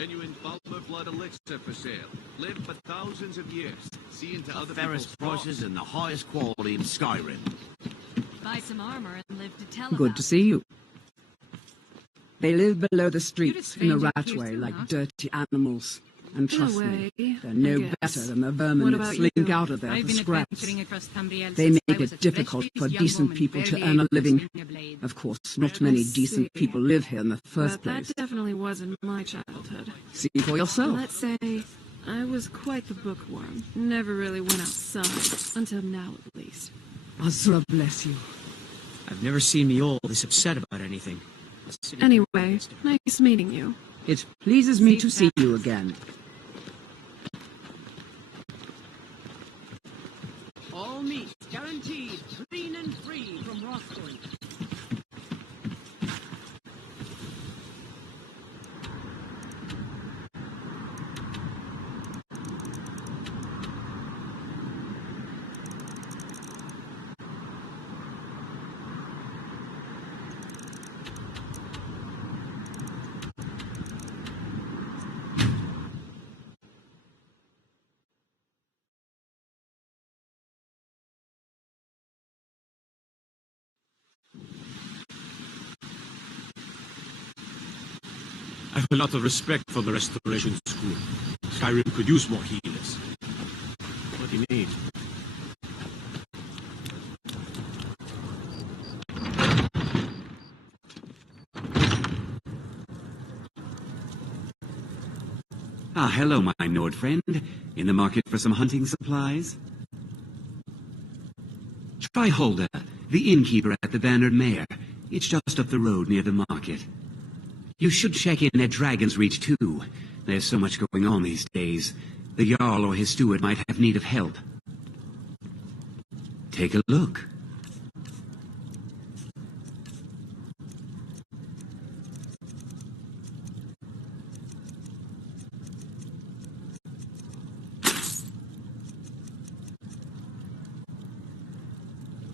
Genuine Falmer blood elixir for sale. Live for thousands of years. See into other fairest prices and the highest quality in Skyrim. Buy some armor and live to tell Good about to it. see you. They live below the You're streets just in a stranger rat here way too, like huh? dirty animals. And In a trust me, way, they're no I guess. better than the vermin What that about slink you? out of there I've for been scraps. adventuring across Tamriel They since I make was it a difficult for fresh-faced young decent woman, people to barely earn a able to living. swing a blade. Of course, not many decent see. people live here in the first But place. that definitely wasn't my childhood. See for yourself. Let's say I was quite the bookworm. Never really went outside. Until now, at least. Allah bless you. I've never seen me all this upset about anything. Anyway, nice meeting you. It pleases me to see you again. All meat guaranteed, clean and free from Rothpoint. I have a lot of respect for the Restoration School. Skyrim could use more healers. What do you need? Ah, hello, my Nord friend. In the market for some hunting supplies? Try Holder, the innkeeper at the Bannered Mare. It's just up the road near the market. You should check in at Dragon's Reach, too. There's so much going on these days. The Jarl or his steward might have need of help. Take a look.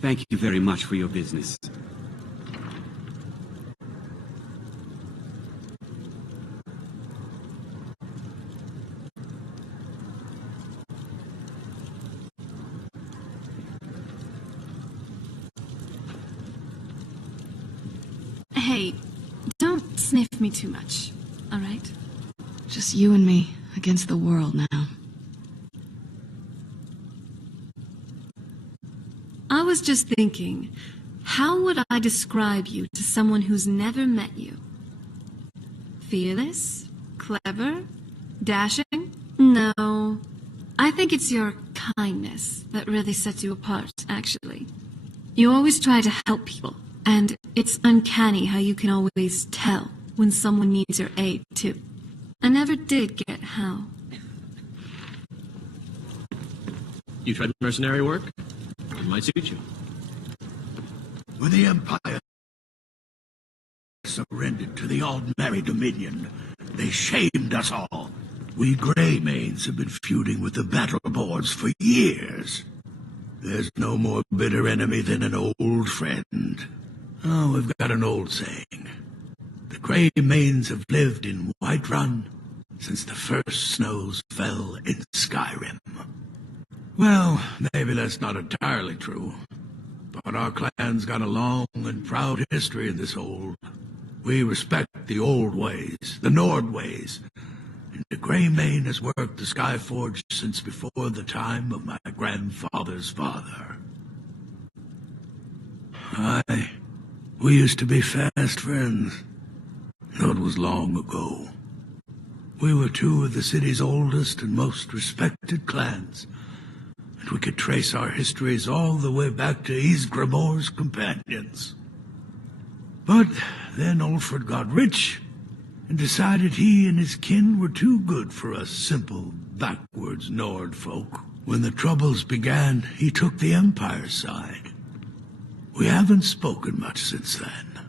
Thank you very much for your business. Hey, don't sniff me too much, all right? Just you and me against the world now. I was just thinking, how would I describe you to someone who's never met you? Fearless? Clever? Dashing? No. I think it's your kindness that really sets you apart, actually. You always try to help people, and it's uncanny how you can always tell when someone needs your aid, too. I never did get how. You tried mercenary work? It might suit you. When the Empire surrendered to the Aldmeri Dominion, they shamed us all. We Greymanes have been feuding with the Battleborns for years. There's no more bitter enemy than an old friend. Oh, we've got an old saying. The Greymanes have lived in Whiterun since the first snows fell in Skyrim. Well, maybe that's not entirely true. But our clan's got a long and proud history in this old. We respect the old ways, the Nord ways. And the Greymane has worked the Skyforge since before the time of my grandfather's father. We used to be fast friends. Though it was long ago. We were two of the city's oldest and most respected clans. And we could trace our histories all the way back to Ysgramor's companions. But then Ulfred got rich and decided he and his kin were too good for us simple, backwards Nord folk. When the Troubles began, he took the Empire's side. We haven't spoken much since then.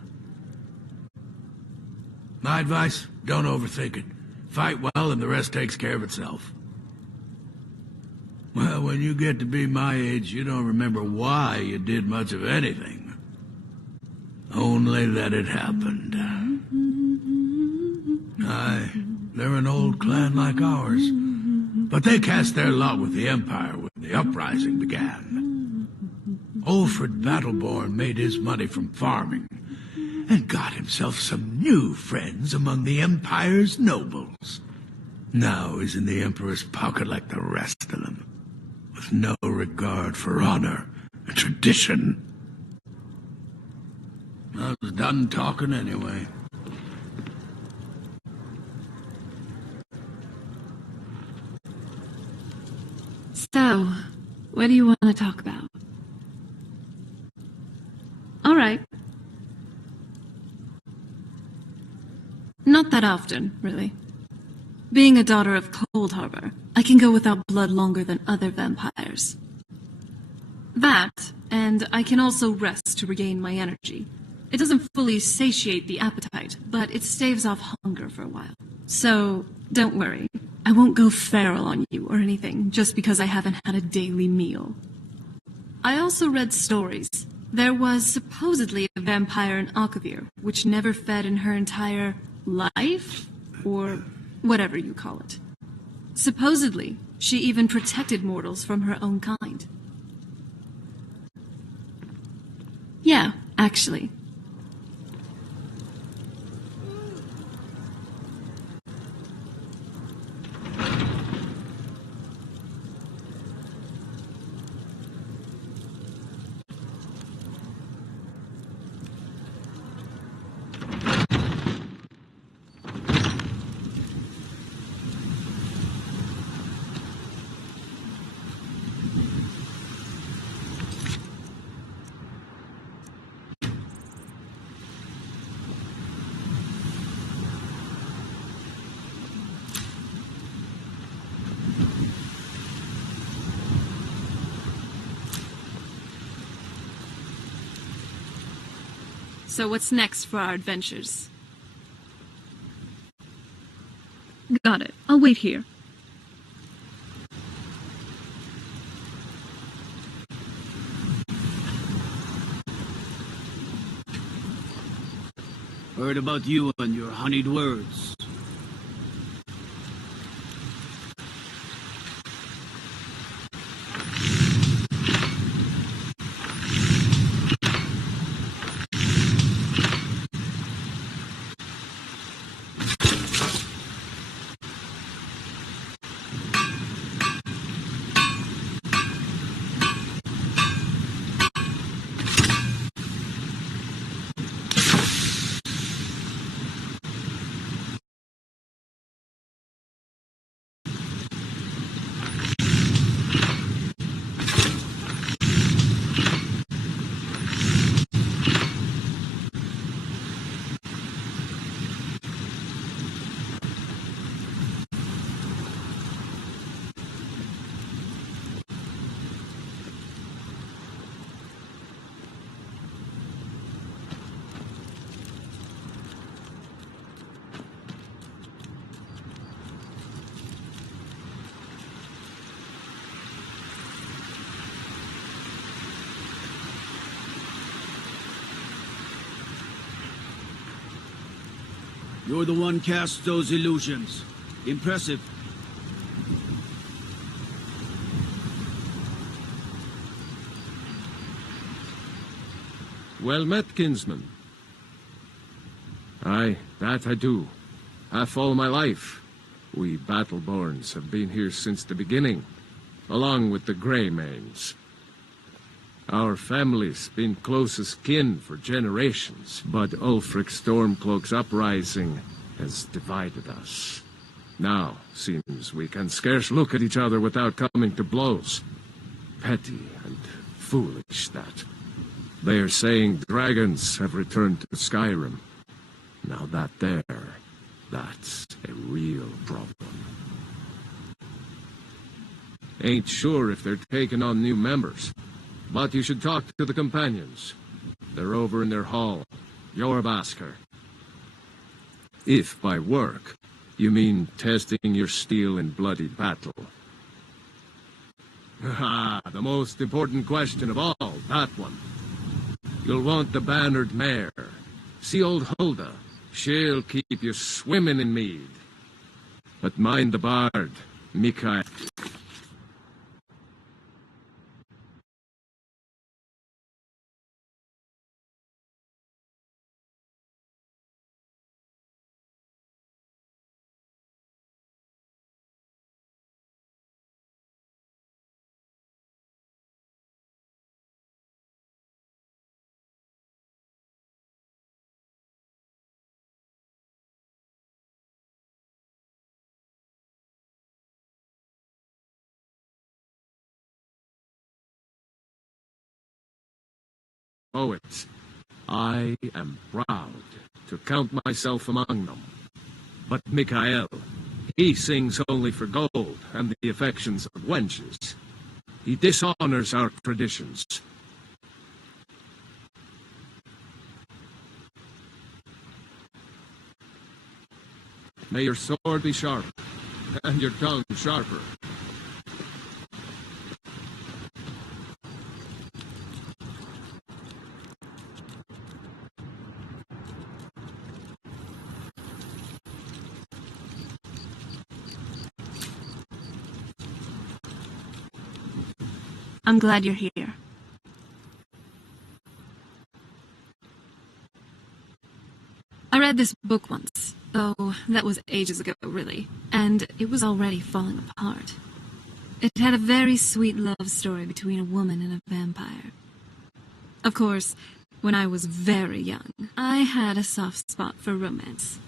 My advice, don't overthink it. Fight well and the rest takes care of itself. Well, when you get to be my age, you don't remember why you did much of anything. Only that it happened. They're an old clan like ours. But they cast their lot with the Empire when the uprising began. Ulfred Battleborn made his money from farming, and got himself some new friends among the Empire's nobles. Now he's in the Emperor's pocket like the rest of them, with no regard for honor and tradition. I was done talking anyway. So, what do you want to talk about? All right. Not that often, really. Being a daughter of Cold Harbor, I can go without blood longer than other vampires. That, and I can also rest to regain my energy. It doesn't fully satiate the appetite, but it staves off hunger for a while. So, don't worry. I won't go feral on you or anything just because I haven't had a daily meal. I also read stories. There was supposedly a vampire in Akavir, which never fed in her entire life? Or whatever you call it. Supposedly, she even protected mortals from her own kind. Yeah, actually. So what's next for our adventures? Got it. I'll wait here. Heard about you and your honeyed words. You're the one cast those illusions. Impressive. Well met, kinsman. Aye, that I do. Half all my life. We Battleborns have been here since the beginning, along with the Greymanes. Our family's been close as kin for generations, but Ulfric Stormcloak's uprising has divided us. Now, seems we can scarce look at each other without coming to blows. Petty and foolish, that. They are saying dragons have returned to Skyrim. Now that's a real problem. Ain't sure if they're taking on new members. But you should talk to the companions. They're over in their hall. Jorrvaskr. If by work, you mean testing your steel in bloody battle. Ah, the most important question of all, that one. You'll want the bannered mare. See old Hulda. She'll keep you swimming in mead. But mind the bard, Mikael. Poets. I am proud to count myself among them. But Mikael, he sings only for gold and the affections of wenches. He dishonors our traditions. May your sword be sharp, and your tongue sharper. I'm glad you're here. I read this book once. Oh, that was ages ago, really. And it was already falling apart. It had a very sweet love story between a woman and a vampire. Of course, when I was very young, I had a soft spot for romance.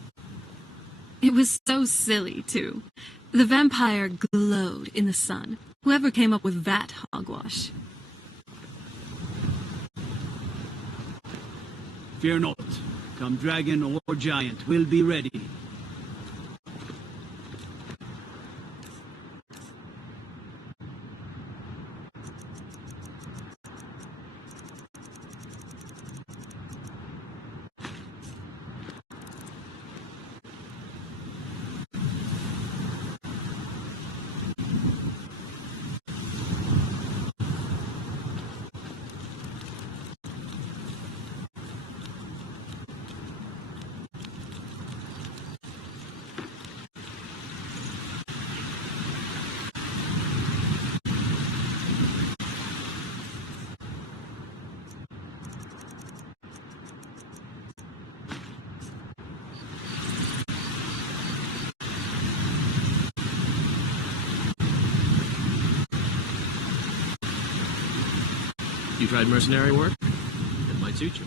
It was so silly, too. The vampire glowed in the sun. Whoever came up with that hogwash. Fear not. Come dragon or giant, we'll be ready. You tried mercenary work? It might suit you.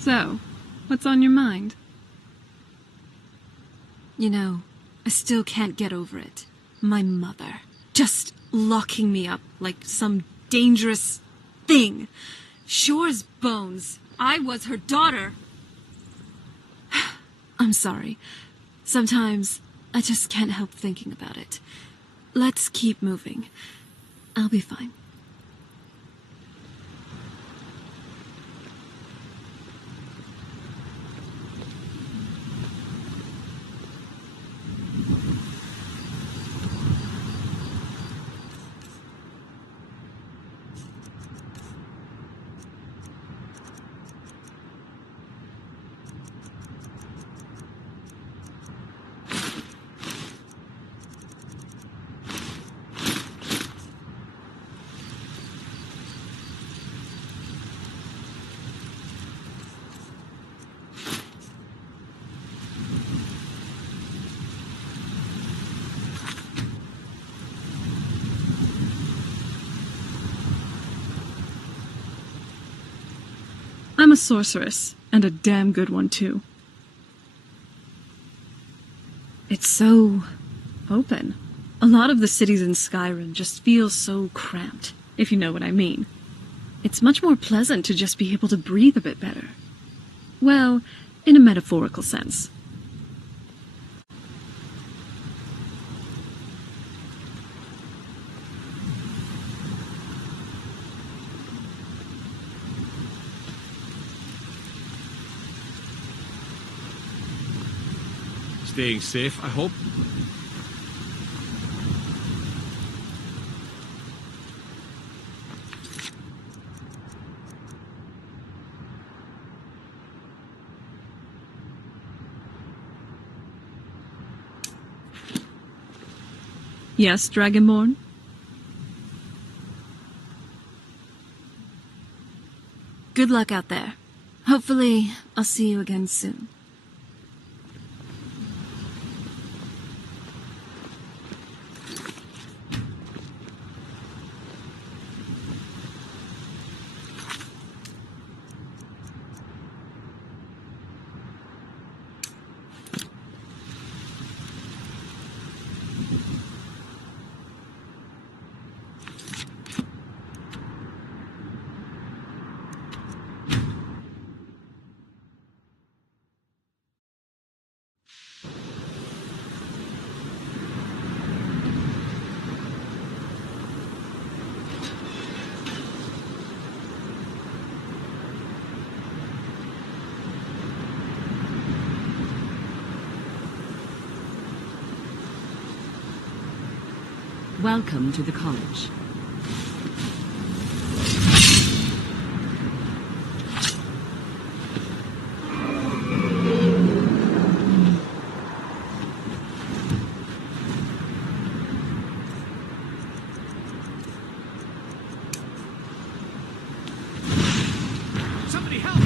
So, what's on your mind? You know, I still can't get over it. My mother. Just locking me up like some dangerous thing. Sure as bones. I was her daughter. I'm sorry. Sometimes I just can't help thinking about it. Let's keep moving. I'll be fine. I'm a sorceress, and a damn good one too. It's so open. A lot of the cities in Skyrim just feel so cramped, if you know what I mean. It's much more pleasant to just be able to breathe a bit better. Well, in a metaphorical sense. Staying safe, I hope. Yes, Dragonborn? Good luck out there. Hopefully, I'll see you again soon. Welcome to the college. Somebody help!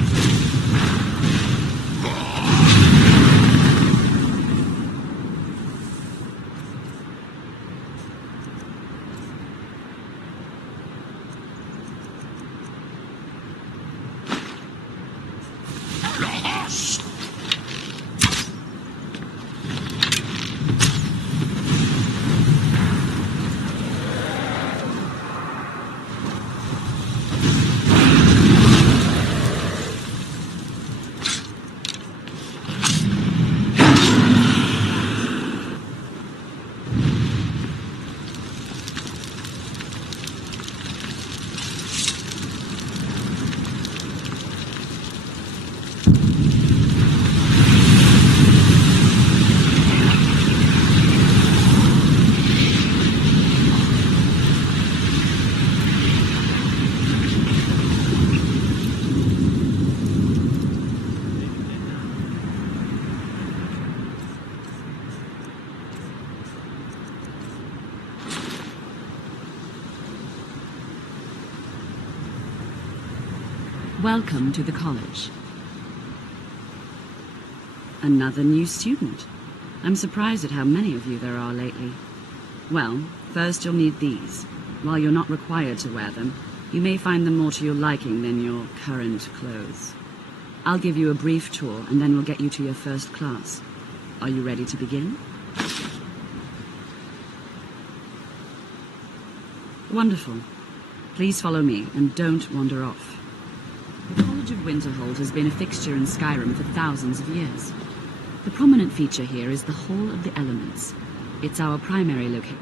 Welcome to the college. Another new student. I'm surprised at how many of you there are lately. Well, first you'll need these. While you're not required to wear them, you may find them more to your liking than your current clothes. I'll give you a brief tour, and then we'll get you to your first class. Are you ready to begin? Wonderful. Please follow me, and don't wander off. The College of Winterhold has been a fixture in Skyrim for thousands of years. The prominent feature here is the Hall of the Elements. It's our primary location.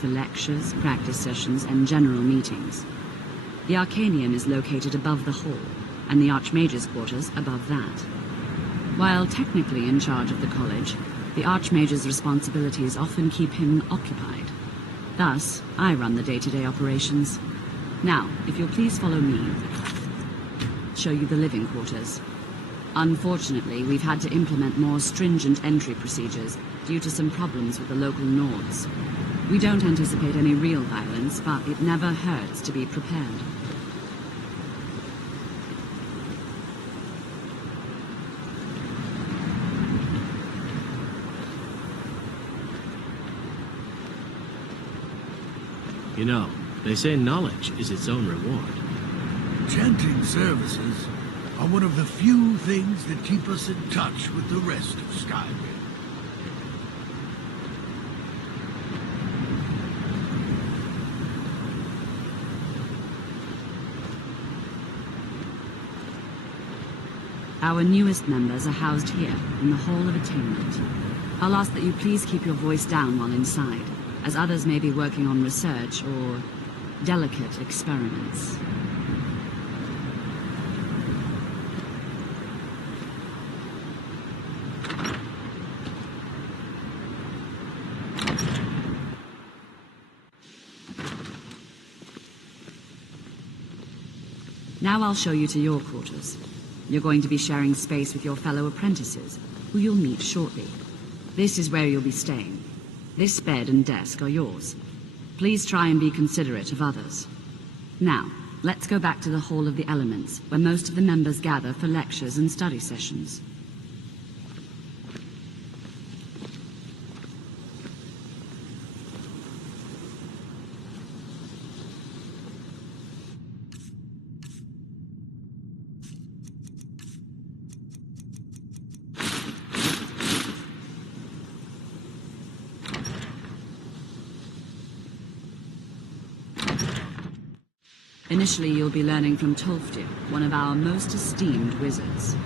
For lectures, practice sessions, and general meetings. The Arcanium is located above the hall, and the Archmage's quarters above that. While technically in charge of the college, the Archmage's responsibilities often keep him occupied. Thus, I run the day-to-day operations. Now, if you'll please follow me, I'll show you the living quarters. Unfortunately, we've had to implement more stringent entry procedures due to some problems with the local Nords. We don't anticipate any real violence, but it never hurts to be prepared. You know, they say knowledge is its own reward. Chanting services are one of the few things that keep us in touch with the rest of Skyrim. Our newest members are housed here, in the Hall of Attainment. I'll ask that you please keep your voice down while inside, as others may be working on research or delicate experiments. Now I'll show you to your quarters. You're going to be sharing space with your fellow apprentices, who you'll meet shortly. This is where you'll be staying. This bed and desk are yours. Please try and be considerate of others. Now, let's go back to the Hall of the Elements, where most of the members gather for lectures and study sessions. Initially, you'll be learning from Tolfdir, one of our most esteemed wizards.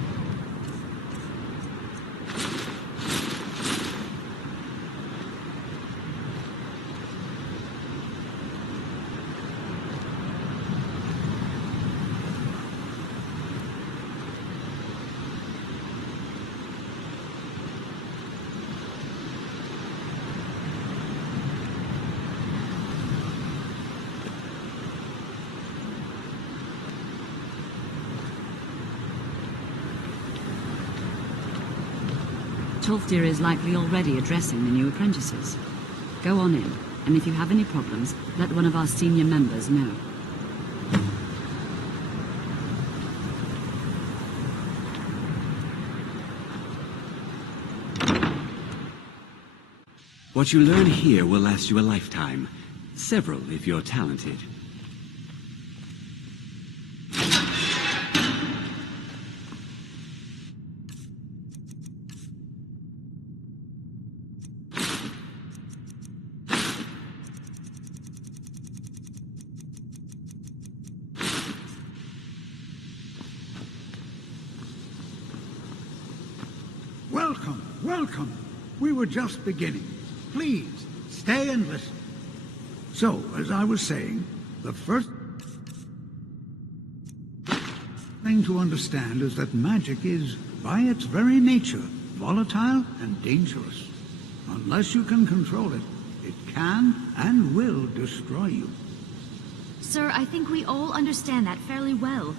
Tolfdir is likely already addressing the new apprentices. Go on in, and if you have any problems, let one of our senior members know. What you learn here will last you a lifetime. Several, if you're talented. Welcome, welcome. We were just beginning. Please, stay and listen. So, as I was saying, the first thing to understand is that magic is, by its very nature, volatile and dangerous. Unless you can control it, it can and will destroy you. Sir, I think we all understand that fairly well.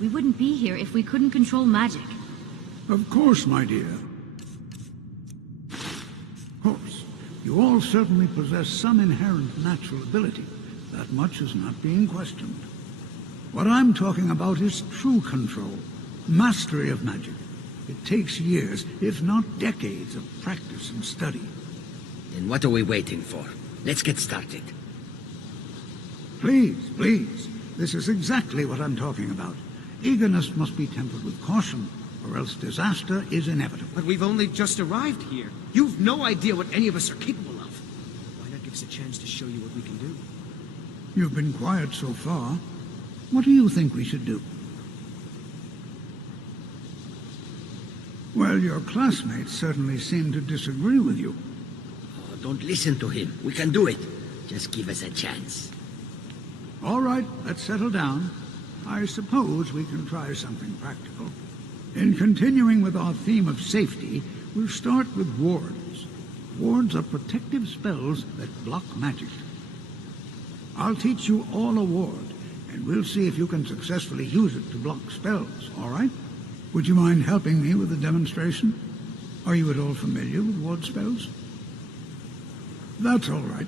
We wouldn't be here if we couldn't control magic. Of course, my dear. Of course. You all certainly possess some inherent natural ability. That much is not being questioned. What I'm talking about is true control, mastery of magic. It takes years, if not decades, of practice and study. Then what are we waiting for? Let's get started. Please, please. This is exactly what I'm talking about. Eagerness must be tempered with caution, or else disaster is inevitable. But we've only just arrived here. You've no idea what any of us are capable of. Why not give us a chance to show you what we can do? You've been quiet so far. What do you think we should do? Well, your classmates certainly seem to disagree with you. Oh, don't listen to him. We can do it. Just give us a chance. All right, let's settle down. I suppose we can try something practical. In continuing with our theme of safety, we'll start with wards. Wards are protective spells that block magic. I'll teach you all a ward, and we'll see if you can successfully use it to block spells, all right? Would you mind helping me with the demonstration? Are you at all familiar with ward spells? That's all right.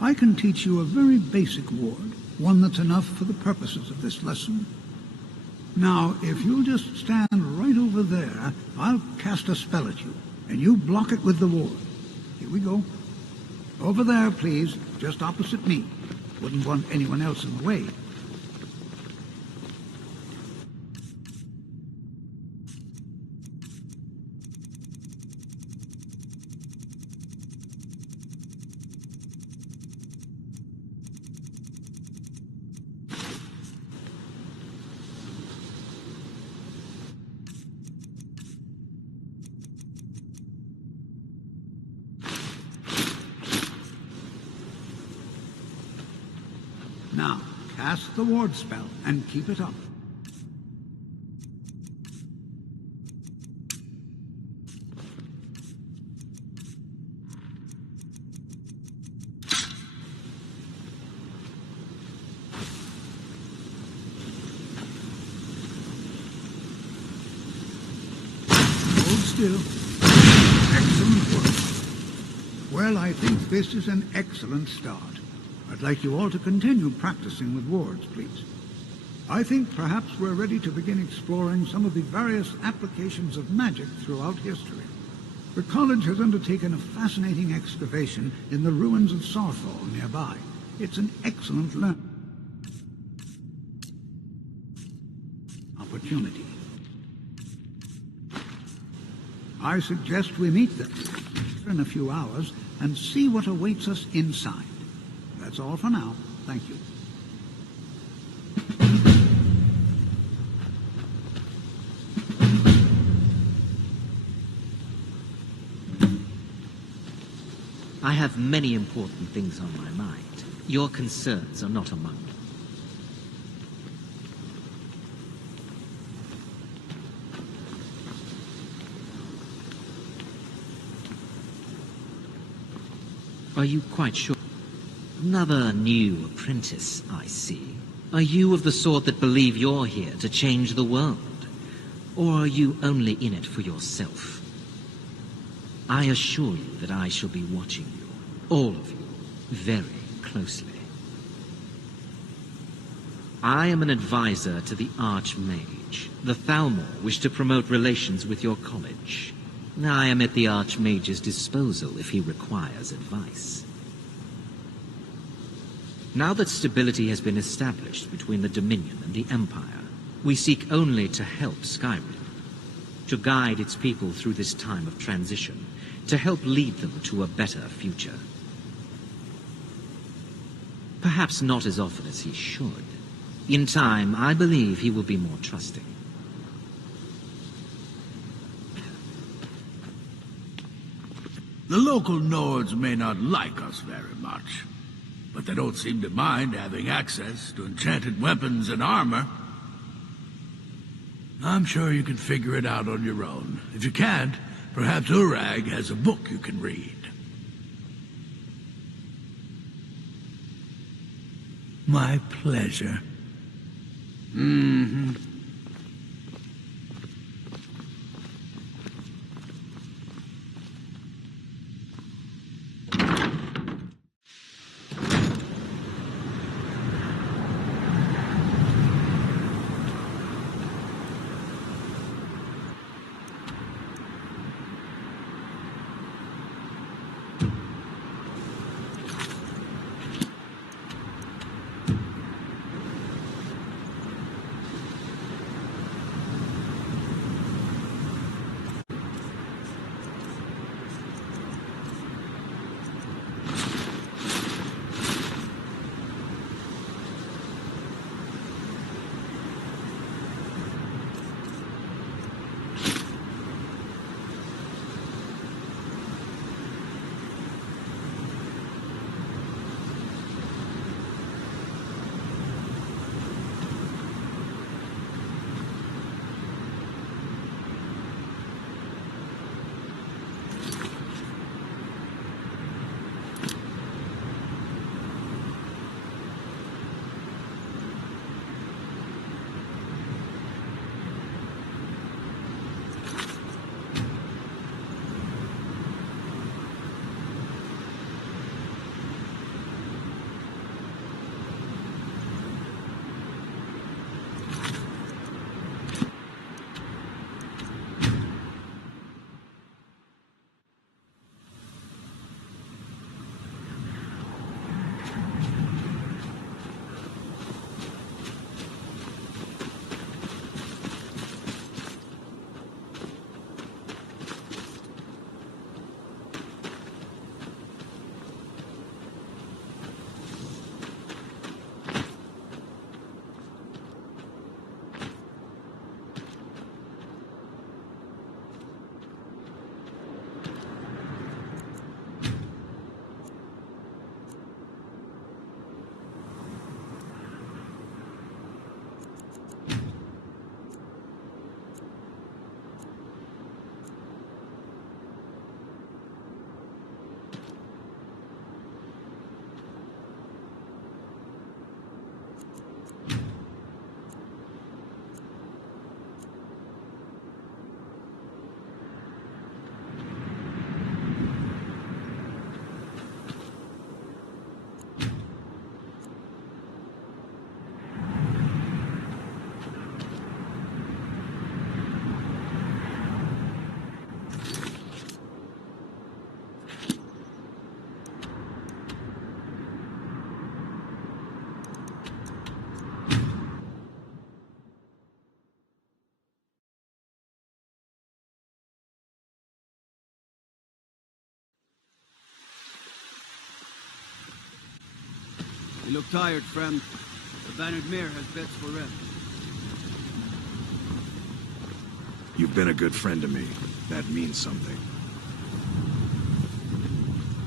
I can teach you a very basic ward, one that's enough for the purposes of this lesson. Now, if you'll just stand right over there, I'll cast a spell at you, and you block it with the ward. Here we go. Over there, please, just opposite me. Wouldn't want anyone else in the way. Now, cast the ward spell and keep it up. Hold still. Excellent work. Well, I think this is an excellent start. I'd like you all to continue practicing with wards, please. I think perhaps we're ready to begin exploring some of the various applications of magic throughout history. The college has undertaken a fascinating excavation in the ruins of Saarthal nearby. It's an excellent opportunity. I suggest we meet them in a few hours and see what awaits us inside. That's all for now. Thank you. I have many important things on my mind. Your concerns are not among them. Are you quite sure? Another new apprentice, I see. Are you of the sort that believe you're here to change the world? Or are you only in it for yourself? I assure you that I shall be watching you, all of you, very closely. I am an advisor to the Archmage. The Thalmor wish to promote relations with your college. I am at the Archmage's disposal if he requires advice. Now that stability has been established between the Dominion and the Empire, we seek only to help Skyrim, to guide its people through this time of transition, to help lead them to a better future. Perhaps not as often as he should. In time, I believe he will be more trusting. The local Nords may not like us very much, but they don't seem to mind having access to enchanted weapons and armor. I'm sure you can figure it out on your own. If you can't, perhaps Urag has a book you can read. My pleasure. Mm-hmm. You look tired, friend. The Bannered Mare has beds for rest. You've been a good friend to me. That means something.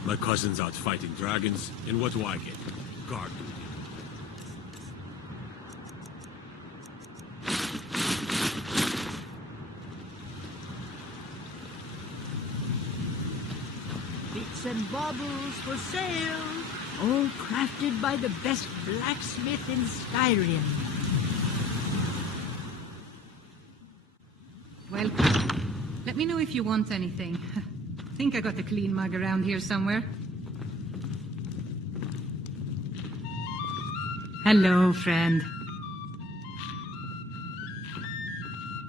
My cousin's out fighting dragons, and what do I get? Guard duty. Bits and baubles for sale. All crafted by the best blacksmith in Skyrim. Welcome. Let me know if you want anything. Think I got a clean mug around here somewhere. Hello, friend.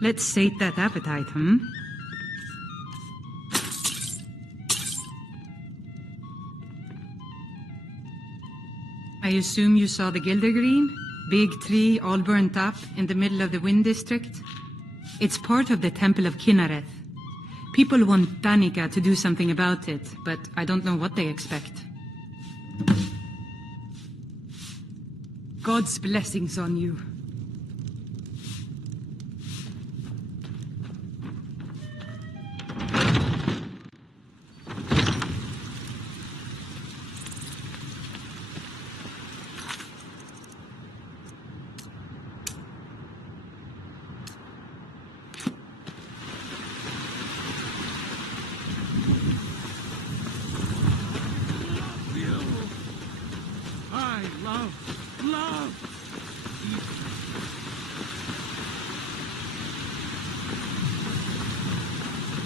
Let's sate that appetite, hmm? I assume you saw the Gildergreen? Big tree, all burnt up, in the middle of the Wind District? It's part of the Temple of Kinnareth. People want Danica to do something about it, but I don't know what they expect. God's blessings on you.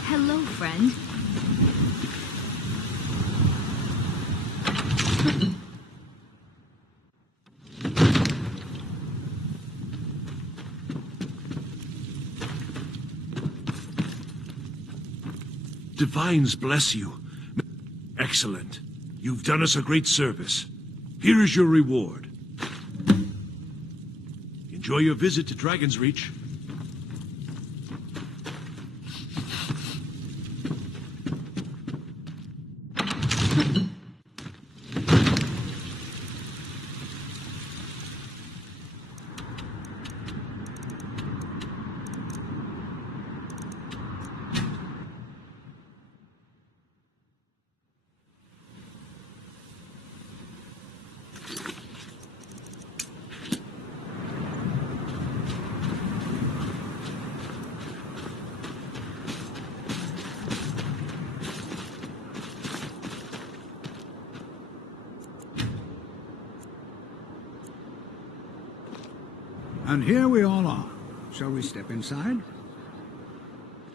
Hello, friend. Divines bless you. Excellent. You've done us a great service. Here is your reward. Enjoy your visit to Dragon's Reach. And here we all are. Shall we step inside?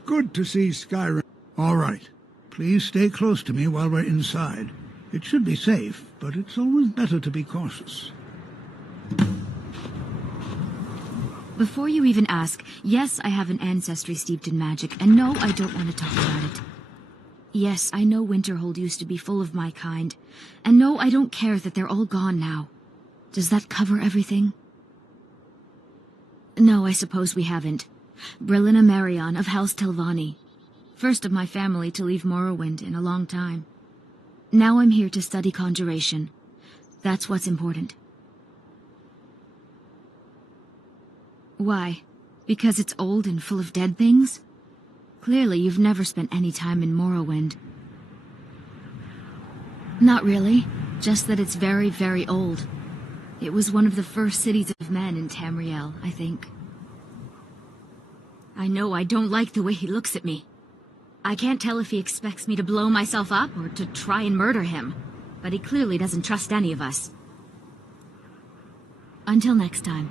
Good to see Skyrim. All right. Please stay close to me while we're inside. It should be safe, but it's always better to be cautious. Before you even ask, yes, I have an ancestry steeped in magic, and no, I don't want to talk about it. Yes, I know Winterhold used to be full of my kind, and no, I don't care that they're all gone now. Does that cover everything? No, I suppose we haven't. Brillina Marion of House Telvanni. First of my family to leave Morrowind in a long time. Now I'm here to study conjuration. That's what's important. Why? Because it's old and full of dead things? Clearly you've never spent any time in Morrowind. Not really. Just that it's very, very old. It was one of the first cities of men in Tamriel, I think. I know I don't like the way he looks at me. I can't tell if he expects me to blow myself up or to try and murder him, but he clearly doesn't trust any of us. Until next time.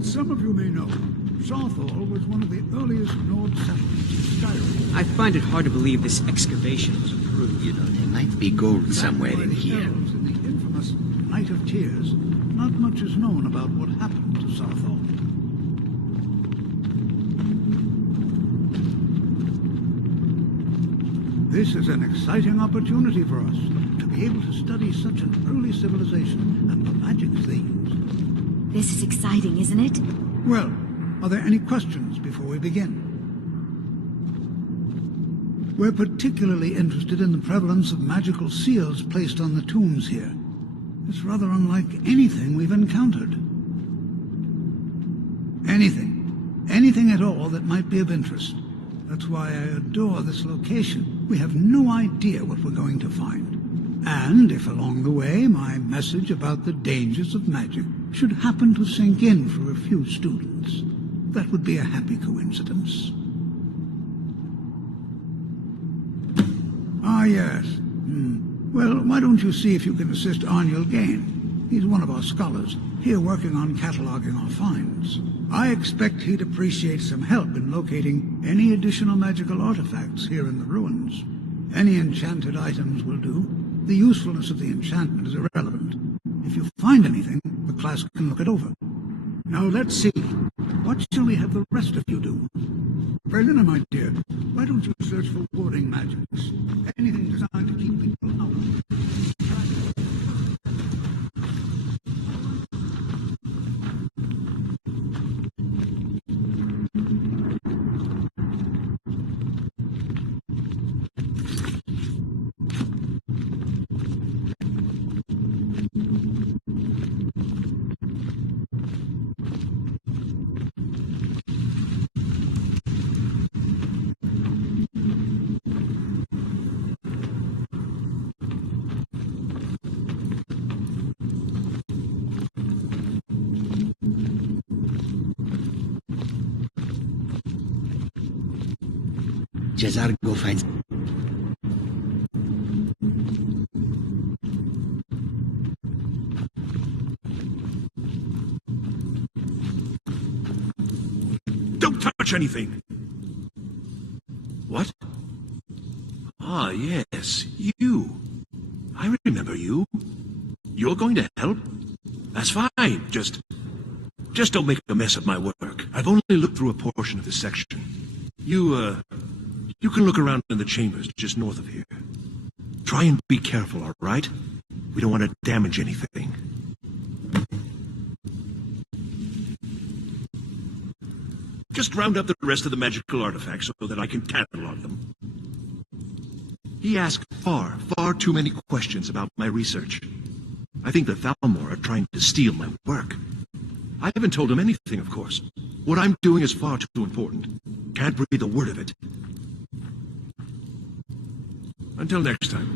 Some of you may know, Saarthal was one of the earliest Nord settlements in Skyrim. I find it hard to believe this excavation was approved. You know, there might be gold somewhere in here. In the infamous Night of Tears, not much is known about what happened to Saarthal. This is an exciting opportunity for us, to be able to study such an early civilization and the magics they used. This is exciting, isn't it? Well, are there any questions before we begin? We're particularly interested in the prevalence of magical seals placed on the tombs here. It's rather unlike anything we've encountered. Anything at all that might be of interest. That's why I adore this location. We have no idea what we're going to find. And if along the way my message about the dangers of magic should happen to sink in for a few students, that would be a happy coincidence. Ah, yes. Well, why don't you see if you can assist Arniel Gain? He's one of our scholars, here working on cataloging our finds. I expect he'd appreciate some help in locating any additional magical artifacts here in the ruins. Any enchanted items will do. The usefulness of the enchantment is irrelevant. If you find anything, the class can look it over. Now let's see. What shall we have the rest of you do? Berlina, my dear, why don't you search for warding magics? Anything designed to keep people out. Jazargo finds... Don't touch anything! What? Ah, yes, you. I remember you. You're going to help? That's fine, just don't make a mess of my work. I've only looked through a portion of this section. You can look around in the chambers just north of here. Try and be careful, all right? We don't want to damage anything. Just round up the rest of the magical artifacts so that I can catalog them. He asked far too many questions about my research. I think the Thalmor are trying to steal my work. I haven't told him anything, of course. What I'm doing is far too important. Can't breathe a word of it. Until next time.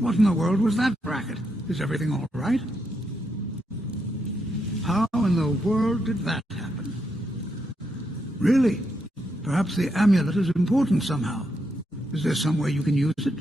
What in the world was that racket? Is everything all right? How in the world did that happen? Really? Perhaps the amulet is important somehow. Is there some way you can use it?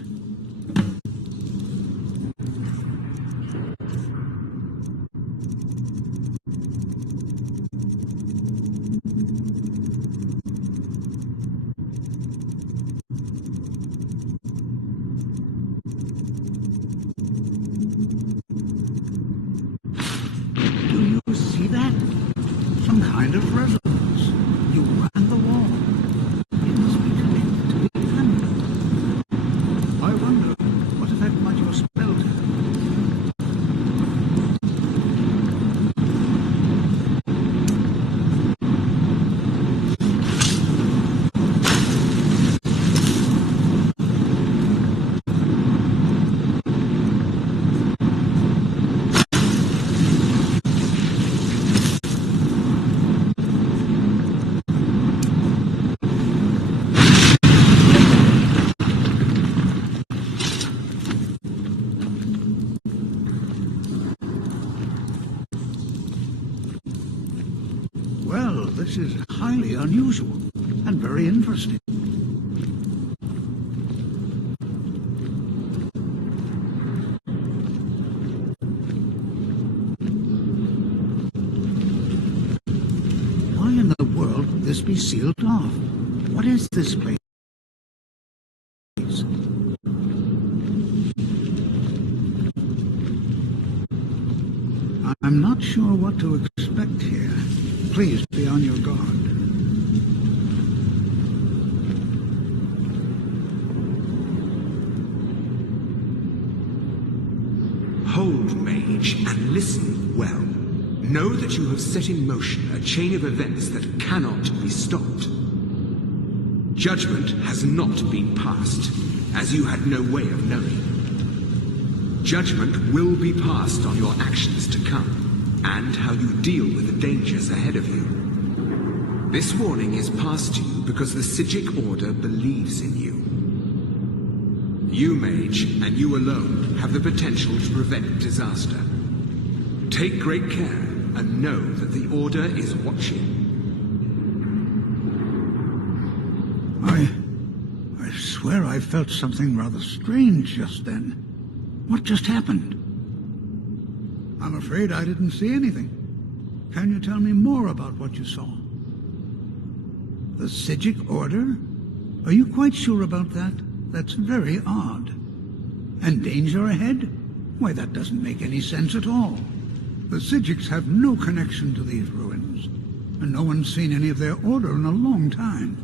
This is highly unusual and very interesting. Why in the world would this be sealed off? What is this place? I'm not sure what to expect here. Please be on your guard. Hold, mage, and listen well. Know that you have set in motion a chain of events that cannot be stopped. Judgment has not been passed, as you had no way of knowing. Judgment will be passed on your actions to come, and how you deal with the dangers ahead of you. This warning is passed to you because the Psijic Order believes in you. You, mage, and you alone, have the potential to prevent disaster. Take great care, and know that the Order is watching. I swear I felt something rather strange just then. What just happened? I'm afraid I didn't see anything. Can you tell me more about what you saw? The Psijic Order? Are you quite sure about that? That's very odd. And danger ahead? Why, that doesn't make any sense at all. The Psijics have no connection to these ruins, and no one's seen any of their order in a long time.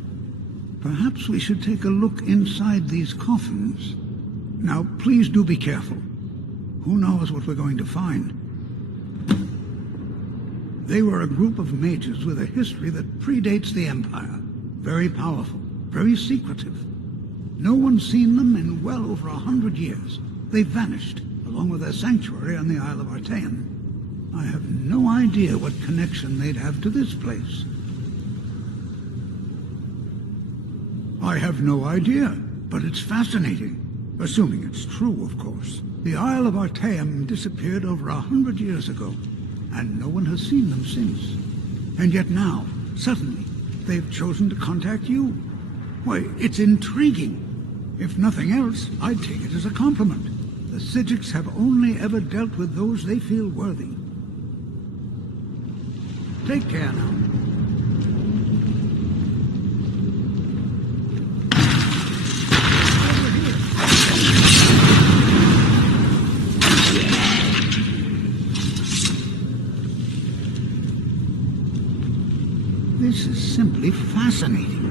Perhaps we should take a look inside these coffins. Now, please do be careful. Who knows what we're going to find? They were a group of mages with a history that predates the Empire. Very powerful, very secretive. No one's seen them in well over 100 years. They vanished, along with their sanctuary on the Isle of Artaeum. I have no idea what connection they'd have to this place. I have no idea, but it's fascinating. Assuming it's true, of course. The Isle of Artaeum disappeared over 100 years ago, and no one has seen them since. And yet now, suddenly, they've chosen to contact you. Why, it's intriguing. If nothing else, I'd take it as a compliment. The Psijics have only ever dealt with those they feel worthy. Take care now. This is simply fascinating.